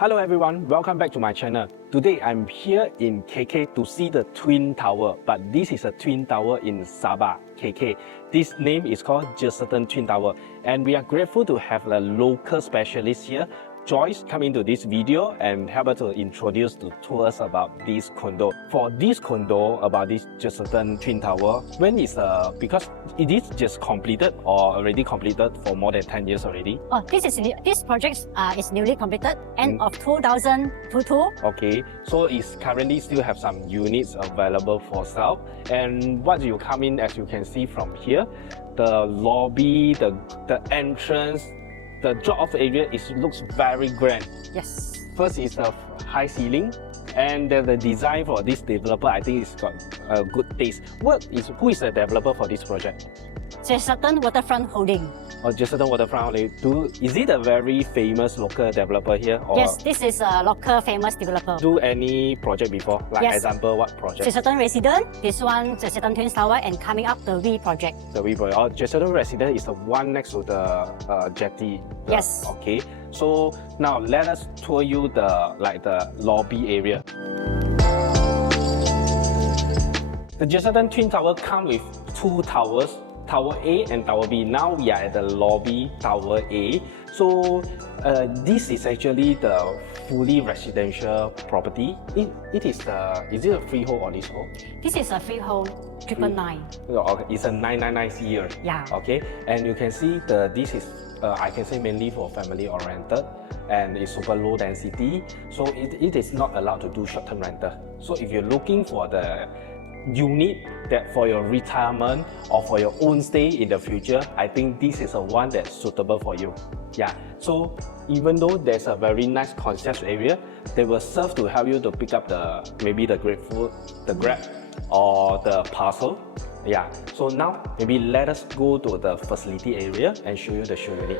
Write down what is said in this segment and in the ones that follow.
Hello everyone, welcome back to my channel. Today I'm here in KK to see the Twin Tower, but this is a Twin Tower in Sabah, KK. This name is called Jesselton Twin Tower, and we are grateful to have a local specialist here, Joyce, come into this video and help us to introduce to us about this condo. For this condo, about this Jesselton Twin Tower, when is because it is just completed or already completed for more than 10 years already? Oh, this project is newly completed end of 2022. Okay, so it's currently still have some units available for sale. And what you come in, as you can see from here, the lobby, the entrance, the drop-off area looks very grand. Yes. First is the high ceiling, and the design for this developer, I think it's got a good taste. Who is the developer for this project? Jesselton Waterfront Holding. Or Jesselton Waterfront Holding. Is it a very famous local developer here? Or yes, this is a local famous developer. Do any project before? Like yes. Example, what project? Jesselton Resident, this one Jesselton Twin Tower, and coming up the V project. The V project. Jesselton Resident is the one next to the jetty. Yes. Okay. So now let us tour you the lobby area. The Jesselton Twin Tower come with two towers, Tower A and Tower B. Now we are at the lobby, Tower A. So this is actually the fully residential property. Is it a freehold or leasehold? This is a freehold, 999. Okay, it's a 999 year. Yeah. Okay, and you can see this is I can say mainly for family oriented, and it's super low density. So it is not allowed to do short-term rental. So if you're looking for the unit that for your retirement or for your own stay in the future, I think this is a one that's suitable for you. Yeah, so even though there's a very nice concierge area, they will serve to help you to pick up maybe the grapefruit, the Grab, or the parcel. Yeah, so now maybe let us go to the facility area and show you the show unit.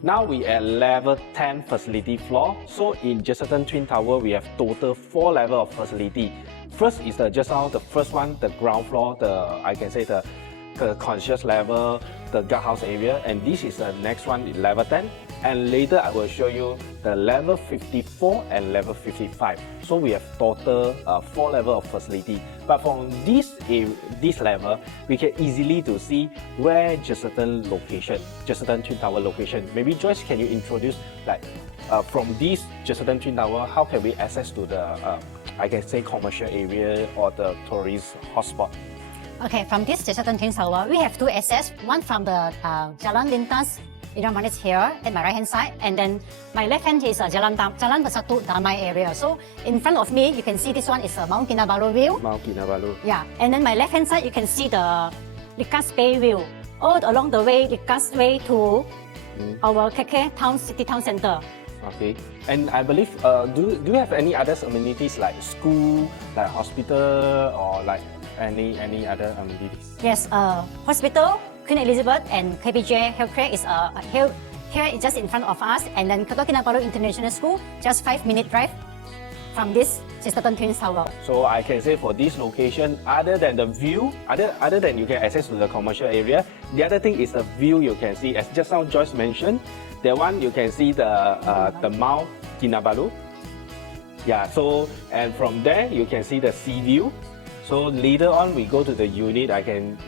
Now we at level 10 facility floor. So in Jesselton Twin Tower, we have total 4 levels of facility. First is the first one, the ground floor, I can say the concierge level, the guardhouse area, and this is the next one, level 10. And later I will show you the level 54 and level 55. So we have total 4 levels of facility. But from this level, we can easily to see where Jesselton Twin Tower location. Maybe Joyce, can you introduce from this Jesselton Twin Tower, how can we access to the I can say commercial area or the tourist hotspot? Okay, from this Jesselton Twin Tower, we have two access. One from the Jalan Lintas, one is here at my right hand side, and then my left hand is Jalan Bersatu Damai area. So in front of me, you can see this one is Mount Kinabalu view. Mount Kinabalu. Yeah, and then my left hand side, you can see the Likas Bay view. All along the way, Likas Way to our KK City Town Center. Okay, and I believe, do you have any other amenities like school, like hospital, or like any other amenities? Yes, hospital, Queen Elizabeth, and KPJ Healthcare is here just in front of us, and then Kota Kinabalu International School, just 5-minute drive from this Jesselton Twin Tower. So I can say for this location, other than the view, other than you can access to the commercial area, the other thing is the view you can see. As just now Joyce mentioned, that one you can see the Mount Kinabalu. Yeah, so and from there you can see the sea view. So later on we go to the unit,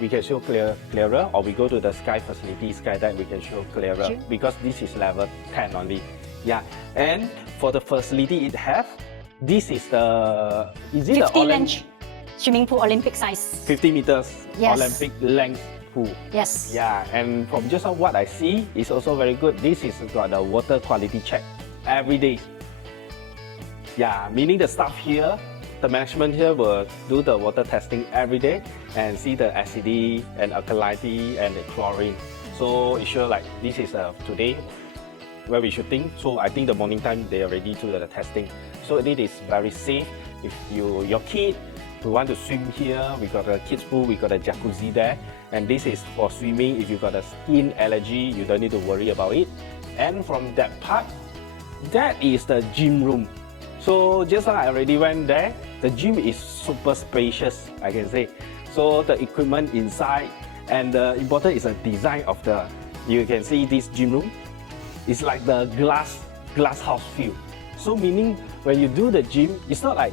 we can show clearer, or we go to the sky facility, skydive, we can show clearer. Sure. Because this is level 10 only. Yeah, and for the facility this is the 50 length swimming pool, Olympic size. 50 meters, yes. Olympic length pool. Yes. Yeah, and from just what I see, it's also very good. This is got a water quality check every day. Yeah, meaning the staff here the management here will do the water testing every day and see the acidity and alkalinity and the chlorine. So it's sure like this is today where we shooting. So I think the morning time they already do the testing. So it is very safe. If your kid who want to swim here, we got a kids pool, we got a jacuzzi there. And this is for swimming. If you got a skin allergy, you don't need to worry about it. And from that part, that is the gym room. So just like I already went there, the gym is super spacious, I can say. So the equipment inside, and the important is the design of the, you can see this gym room. It's like the glass house feel. So meaning when you do the gym, it's not like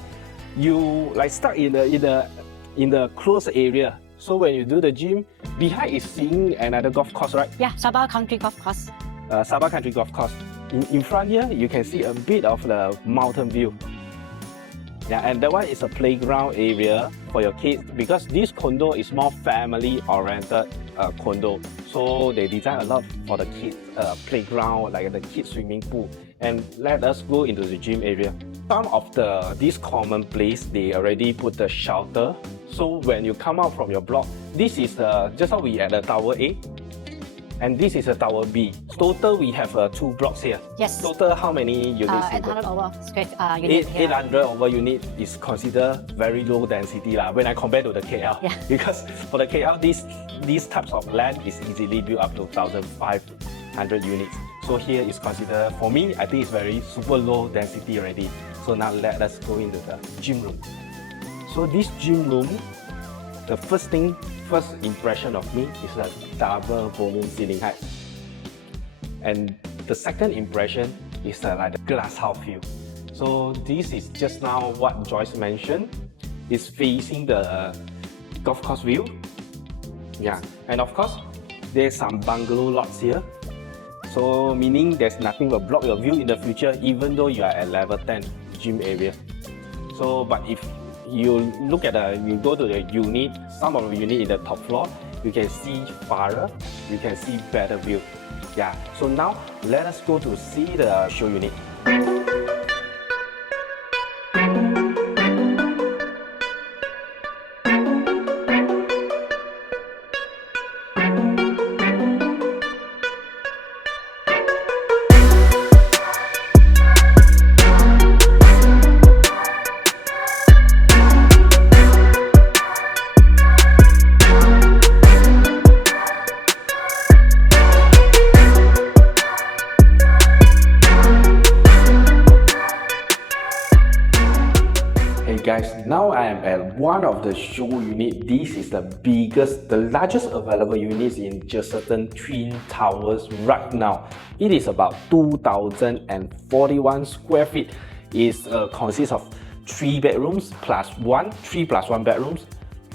you like stuck in the closed area. So when you do the gym, behind is seeing another golf course, right? Yeah, Sabah Country Golf Course. Sabah Country Golf Course. In front here, you can see a bit of the mountain view. Yeah, and that one is a playground area for your kids because this condo is more family-oriented condo. So they design a lot for the kids playground, like the kids swimming pool. And let us go into the gym area. Some of this common place, they already put the shelter. So when you come out from your block, this is just how we at the Tower A. And this is a Tower B. Total, we have 2 blocks here. Yes. Total, how many units? 800 over unit here. 800 over unit is considered very low density when I compare to the KL. Yeah. Because for the KL, these types of land is easily built up to 1,500 units. So here is considered, for me, I think it's very super low density already. So now let us go into the gym room. So this gym room, the first impression of me is a double volume ceiling height. And the second impression is like the glass house view. So this is just now what Joyce mentioned, is facing the golf course view. Yeah, and of course, there's some bungalow lots here. So meaning there's nothing will block your view in the future, even though you are at level 10 gym area. So, but if you look at you go to the unit, some of the unit in the top floor, you can see farther, you can see better view. Yeah, so now let us go to see the show unit. Guys, now I am at one of the show unit. This is the largest available units in Jesselton Twin Towers right now. It is about 2,041 square feet. It consists of 3 bedrooms plus 3 plus 1 bedrooms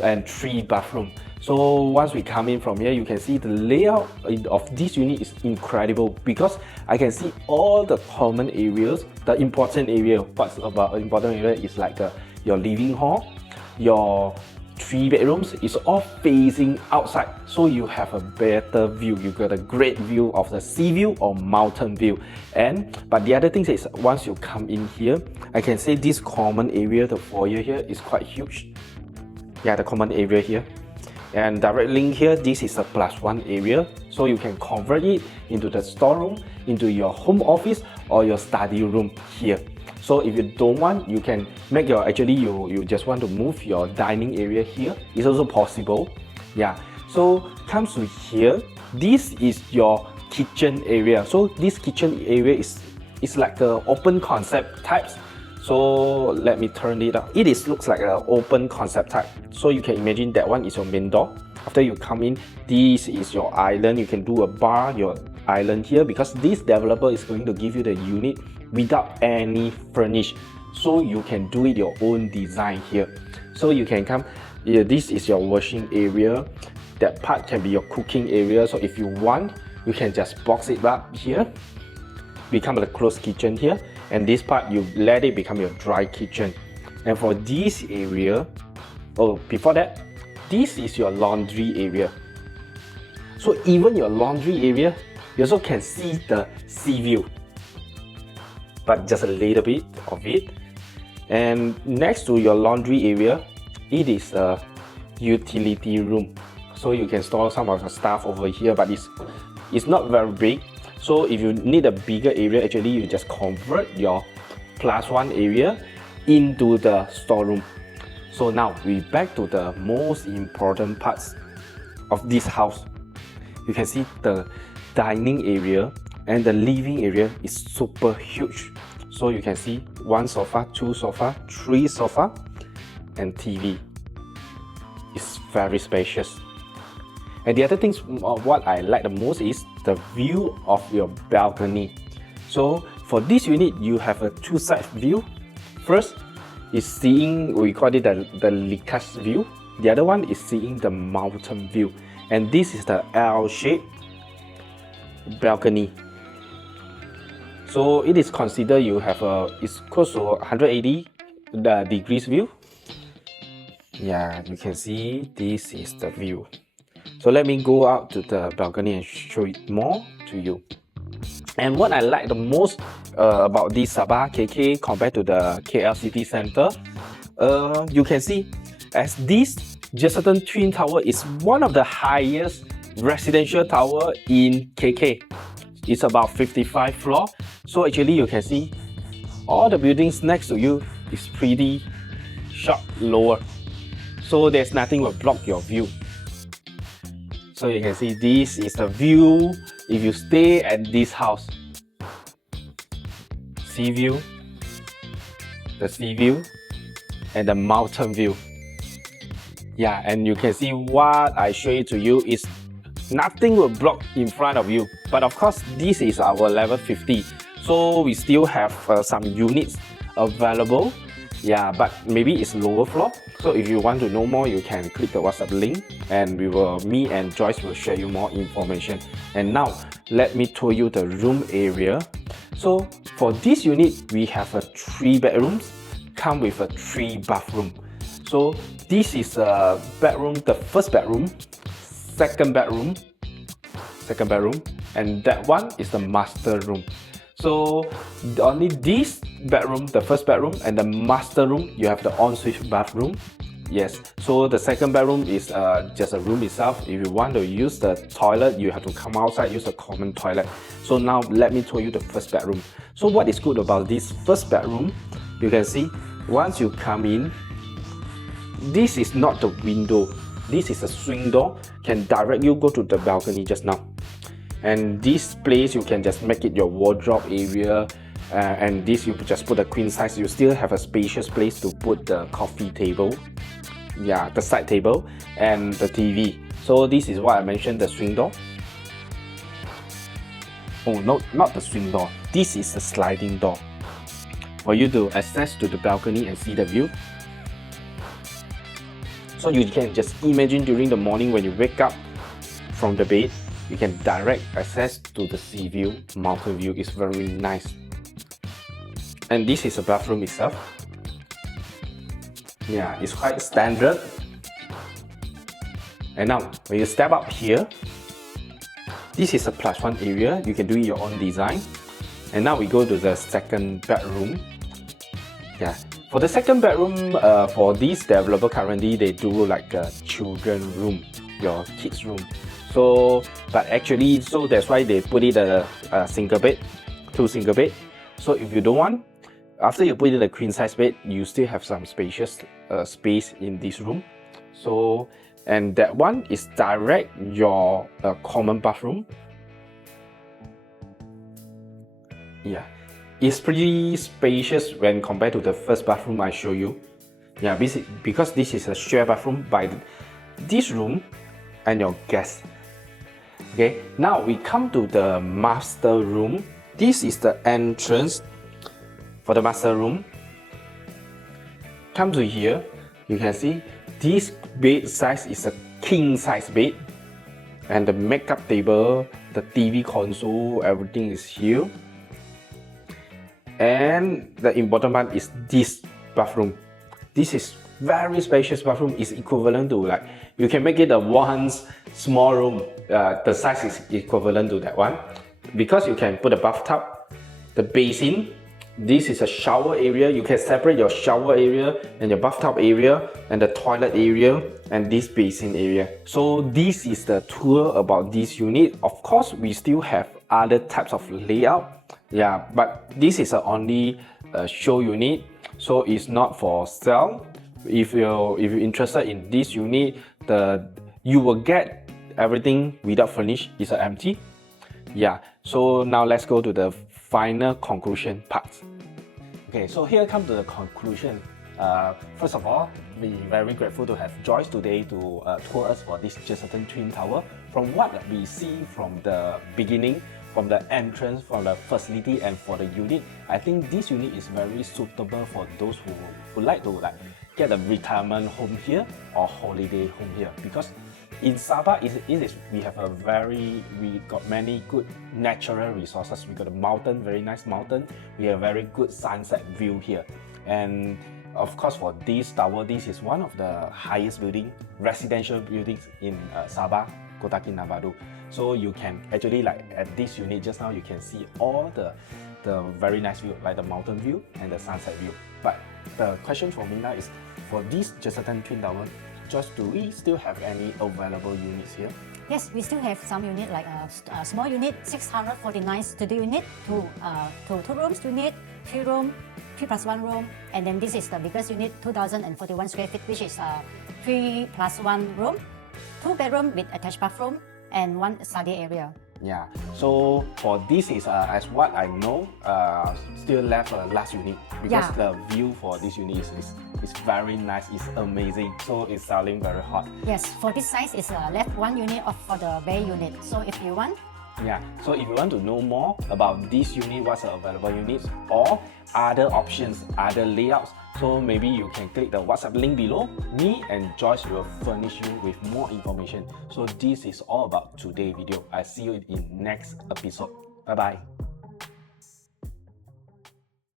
and 3 bathrooms. So once we come in from here, you can see the layout of this unit is incredible because I can see all the common areas. The important area, what's about important area is like your living hall, your 3 bedrooms is all facing outside, so you have a better view. You got a great view of the sea view or mountain view. But the other thing is, once you come in here, I can say this common area, the foyer here, is quite huge. Yeah, the common area here. And direct link here, this is a +1 area, so you can convert it into the storeroom, into your home office or your study room here. So if you don't want, you can make you just want to move your dining area here. It's also possible. Yeah. So comes to here, this is your kitchen area. So this kitchen area is like the open concept types. So let me turn it up. It looks like an open concept type. So you can imagine that one is your main door. After you come in, this is your island. You can do a bar, your island here, because this developer is going to give you the unit without any furnish. So you can do it your own design here. So you can come, this is your washing area. That part can be your cooking area. So if you want, you can just box it up here, become a closed kitchen here. And this part, you let it become your dry kitchen. And for this area, before that, this is your laundry area. So even your laundry area, you also can see the sea view, but just a little bit of it. And next to your laundry area, it is a utility room. So you can store some of your stuff over here, but it's not very big. So if you need a bigger area, actually you just convert your +1 area into the storeroom. So now we back to the most important parts of this house. You can see the dining area and the living area is super huge. So you can see 1 sofa, 2 sofa, 3 sofa, and TV. It's very spacious. And the other things, what I like the most is the view of your balcony. So for this unit, you have a 2-side view. First is seeing, we call it the Likas view. The other one is seeing the mountain view. And this is the L-shaped balcony. So it is considered you have it's close to 180 degrees view. Yeah, you can see this is the view. So let me go out to the balcony and show it more to you. And what I like the most about this Sabah KK compared to the KL City Center, you can see as this Jesselton Twin Tower is one of the highest residential tower in KK. It's about 55 floors. So actually you can see all the buildings next to you is pretty short lower. So there's nothing will block your view. So you can see this is the view if you stay at this house. Sea view, the sea view, and the mountain view. Yeah, and you can see what I show it to you is nothing will block in front of you. But of course, this is our level 50. So we still have some units available. Yeah, but maybe it's lower floor. So if you want to know more, you can click the WhatsApp link and me and Joyce will share you more information. And now, let me tour you the room area. So for this unit, we have 3 bedrooms, come with a 3 bathroom. So this is a bedroom, the first bedroom, second bedroom, and that one is the master room. So only this bedroom, the first bedroom, and the master room, you have the ensuite bathroom. Yes, so the second bedroom is just a room itself. If you want to use the toilet, you have to come outside, use a common toilet. So now let me show you the first bedroom. So what is good about this first bedroom, you can see once you come in, this is not the window. This is a swing door, can direct you go to the balcony just now. And this place, you can just make it your wardrobe area. And this, you just put a queen size. You still have a spacious place to put the coffee table. Yeah, the side table and the TV. So this is what I mentioned, the swing door. Oh, no, not the swing door. This is a sliding door for you to access to the balcony and see the view. So you can just imagine during the morning when you wake up from the bed, you can direct access to the sea view, mountain view. Is very nice. And this is a bathroom itself. Yeah, it's quite standard. And now, when you step up here, this is a +1 area. You can do your own design. And now we go to the second bedroom. Yeah, for the second bedroom, for this developer currently, they do like a children room, your kids room. So, but actually, so that's why they put it a single bed, 2 single bed. So if you don't want, after you put it a queen size bed, you still have some spacious space in this room. So, and that one is direct your common bathroom. Yeah, it's pretty spacious when compared to the first bathroom I show you. Yeah, because this is a shared bathroom by this room and your guest. Okay, now we come to the master room. This is the entrance for the master room. Come to here, you can see this bed size is a king size bed, and the makeup table, the TV console, everything is here. And the important part is this bathroom. This is very spacious bathroom. Is equivalent to, like, you can make it a one small room. The size is equivalent to that one, because you can put a bathtub, the basin, This is a shower area. You can separate your shower area and your bathtub area and the toilet area and this basin area. So this is the tour about this unit. Of course, we still have other types of layout. Yeah, but this is only a show unit, so it's not for sale. If you're interested in this unit, you will get everything without furnish. It's empty. Yeah. So now let's go to the final conclusion part. Okay, so here comes to the conclusion. First of all, we're very grateful to have Joyce today to tour us for this Jesselton Twin Tower. From what we see from the beginning, from the entrance, from the facility, and for the unit, I think this unit is very suitable for those who would like to get a retirement home here or holiday home here, because in Sabah, we got many good natural resources. We got a mountain, very nice mountain. We have very good sunset view here. And of course, for this tower, this is one of the highest residential buildings in Sabah, Kota Kinabalu. So you can actually, at this unit just now, you can see all the very nice view, like the mountain view and the sunset view. But the question for me now is, for this Jesselton Twin Tower, just do we still have any available units here? Yes, we still have some unit like a small unit, 649 studio unit, two rooms unit, 3 room, 3+1 room, and then this is the biggest unit, 2,041 square feet, which is 3+1 room, 2 bedroom with attached bathroom, and 1 study area. Yeah, so for this is, as what I know, still left last unit, because the view for this unit is very nice, it's amazing, so it's selling very hot. Yes, for this size, it's left 1 unit for the bay unit, so if you want. Yeah, so if you want to know more about this unit, what's the available units, or other options, other layouts, so maybe you can click the WhatsApp link below. Me and Joyce will furnish you with more information. So this is all about today's video. I see you in next episode. Bye bye.